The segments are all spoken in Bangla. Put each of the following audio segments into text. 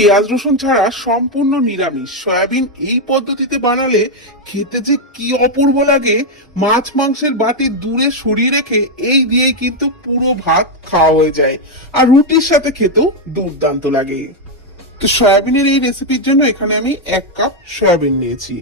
পেঁয়াজ রসুন ছাড়া সম্পূর্ণ নিরামিষ। সয়াবিন এই পদ্ধতিতে বানালে খেতে যে কি অপূর্ব লাগে, মাছ মাংসের বাটি দূরে সরিয়ে রেখে এই দিয়েই কিন্তু পুরো ভাত খাওয়া হয়ে যায়। আর রুটির সাথে খেতেও দুর্দান্ত লাগে। তো সয়াবিনের এই রেসিপির জন্য এখানে আমি এক কাপ সয়াবিন নিয়েছি।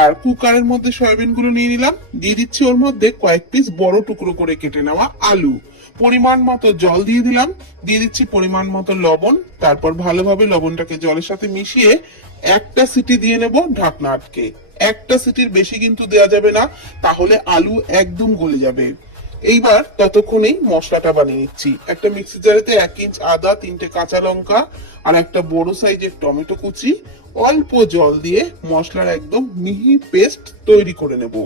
আর কুকারের মধ্যে সয়াবিনগুলো নিয়ে নিলাম। দিয়ে দিচ্ছি ওর মধ্যে কয়েক পিস বড় টুকরো করে কেটে নেওয়া আলু। পরিমাণ মতো জল দিয়ে দিলাম। দিয়ে দিচ্ছি পরিমাণ মতো লবণ। তারপর ভালোভাবে লবণটাকে জলের সাথে মিশিয়ে একটা সিটি দিয়ে নেব ঢাকনা আটকে। একটা সিটির বেশি কিন্তু দেওয়া যাবে না, তাহলে আলু একদম গলে যাবে। এইবার ততক্ষণেই মশলাটা বানিয়ে নিচ্ছি। একটা মিক্সি জারেতে এক ইঞ্চ আদা, তিনটে কাঁচা লঙ্কা আর একটা বড় সাইজের টমেটো কুচি অল্প জল দিয়ে মশলার একদম মিহি পেস্ট তৈরি করে নেব।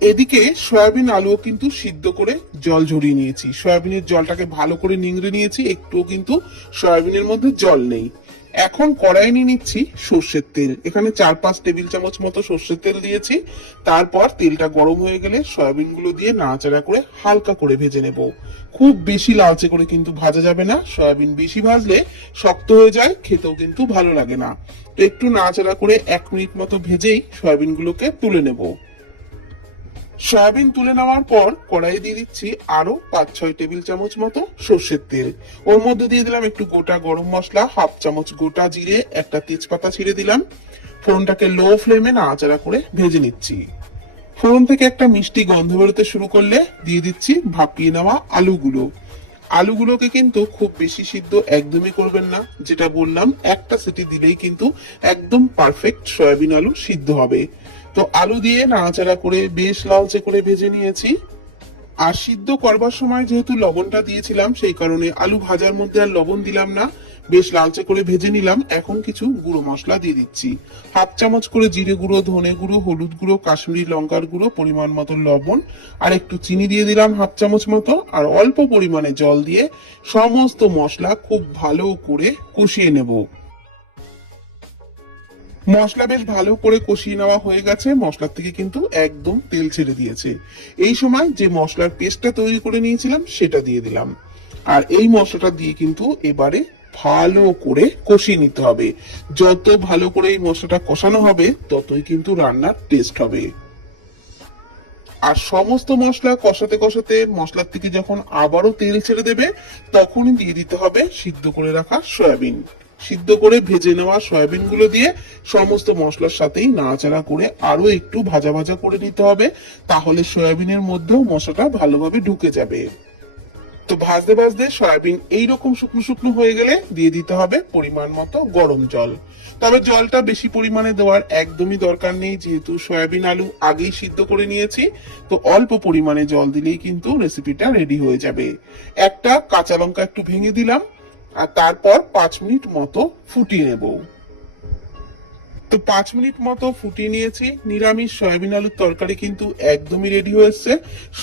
এদিকে সয়াবিন আলুও কিন্তু সিদ্ধ করে জল ঝরিয়ে নিয়েছি। সয়াবিনের জলটাকে ভালো করে নিংড়ে নিয়েছি, একটুও কিন্তু সয়াবিনের মধ্যে জল নেই। এখন কড়াই নিয়ে নিচ্ছি সর্ষের তেল। এখানে চার পাঁচ টেবিল চামচ মতো সর্ষের তেল দিয়েছি। তারপর তেলটা গরম হয়ে গেলে সয়াবিনগুলো দিয়ে নাড়াচাড়া করে হালকা করে ভেজে নেব। খুব বেশি লালচে করে কিন্তু ভাজা যাবে না। সয়াবিন বেশি ভাজলে শক্ত হয়ে যায়, খেতেও কিন্তু ভালো লাগে না। তো একটু নাড়াচাড়া করে এক মিনিট মতো ভেজেই সয়াবিন গুলোকে তুলে নেব। সয়াবিন তুলে নেওয়ার পর কড়াই দিয়ে দিচ্ছি আরও পাঁচ, ছয় টেবিল চামচ মতো সর্ষের তেল। ওর মধ্যে দিয়ে দিলাম একটু গোটা গরম মশলা, হাফ চামচ গোটা জিরে, একটা তেজপাতা ছিঁড়ে দিলাম। ফোড়নটাকে লো ফ্লেমে নাড়াচাড়া করে ভেজে নিচ্ছি। ফোড়ন থেকে একটা মিষ্টি গন্ধ বেরোতে শুরু করলে দিয়ে দিচ্ছি ভাপিয়ে নেওয়া আলুগুলো। আলুগুলোকে কিন্তু খুব বেশি সিদ্ধ একদমই করবেন না। যেটা বললাম, একটা সিটি দিলেই কিন্তু একদম পারফেক্ট সয়াবিন আলু সিদ্ধ হবে। তো আলু দিয়ে নাড়াচাড়া করে, বেশ লালচে করে ভেজে নিয়েছি। আর সিদ্ধ করবার সময় যেহেতু লবণটা দিয়েছিলাম, সেই কারণে আলু ভাজার মধ্যে আর লবণ দিলাম না। বেশ লালচে করে ভেজে নিলাম। এখন কিছু গুঁড়ো মশলা দিয়ে দিচ্ছি। হাফ চামচ করে জিরে গুঁড়ো, ধনে গুঁড়ো, হলুদ গুঁড়ো, কাশ্মীরি লঙ্কার গুঁড়ো, পরিমাণ মতো লবণ, আর একটু চিনি দিয়ে দিলাম হাফ চামচ মতো, আর অল্প পরিমাণে জল দিয়ে সমস্ত মশলা খুব ভালো করে কষিয়ে নেব। মশলা বেশ ভালো করে কষিয়ে নেওয়া হয়ে গেছে। মশলার থেকে কিন্তু একদম তেল ছেড়ে দিয়েছে। এই সময় যে মশলার পেস্টটা তৈরি করে নিয়েছিলাম, সেটা দিয়ে দিলাম। আর এই মশলাটা দিয়ে কিন্তু এবারে ভালো করে কষিয়ে নিতে হবে। যত ভালো করে এই মশলাটা কষানো হবে, ততই কিন্তু রান্নার টেস্ট হবে। আর সমস্ত মশলা কষাতে কষাতে মশলার থেকে যখন আবারও তেল ছেড়ে দেবে, তখনই দিয়ে দিতে হবে সিদ্ধ করে রাখা সয়াবিন। সিদ্ধ করে ভেজে নেওয়া সয়াবিনগুলো দিয়ে সমস্ত মশলার সাথেই নাড়াচাড়া করে আরও একটু ভাজা ভাজা করে নিতে হবে, তাহলে সয়াবিনের মধ্যেও মশলাটা ভালোভাবে ঢুকে যাবে। তো ভাজতে ভাজতে সয়াবিন এইরকম শুকনো শুকনো হয়ে গেলে দিয়ে দিতে হবে পরিমাণ মতো গরম জল। তবে জলটা বেশি পরিমাণে দেওয়ার একদমই দরকার নেই, যেহেতু সয়াবিন আলু আগেই সিদ্ধ করে নিয়েছি, তো অল্প পরিমাণে জল দিলেই কিন্তু রেসিপিটা রেডি হয়ে যাবে। একটা কাঁচা লঙ্কা একটু ভেঙে দিলাম, আর তারপর পাঁচ মিনিট মতো ফুটিয়ে নেব। তো পাঁচ মিনিট মতো ফুটিয়ে নিয়েছি। নিরামিষ সয়াবিন আলুর তরকারি কিন্তু একদমই রেডি হয়েছে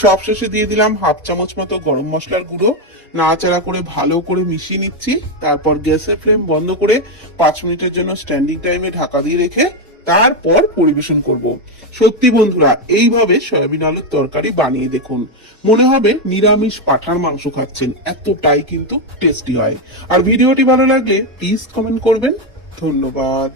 সবশেষে দিয়ে দিলাম হাফ চামচ মতো গরম মশলার গুঁড়ো। নাড়াচাড়া করে ভালো করে মিশিয়ে নিচ্ছি। তারপর গ্যাসের ফ্লেম বন্ধ করে পাঁচ মিনিটের জন্য স্ট্যান্ডিং টাইমে ঢাকা দিয়ে রেখে তারপর পরিবেশন করব। সত্যি বন্ধুরা, এইভাবে সয়াবিন আলুর তরকারি বানিয়ে দেখুন। মনে হবে নিরামিষ পাঠার মাংস খাচ্ছেন। এতটাই কিন্তু টেস্টি হয়। আর ভিডিওটি ভালো লাগলে প্লিজ কমেন্ট করবেন। ধন্যবাদ।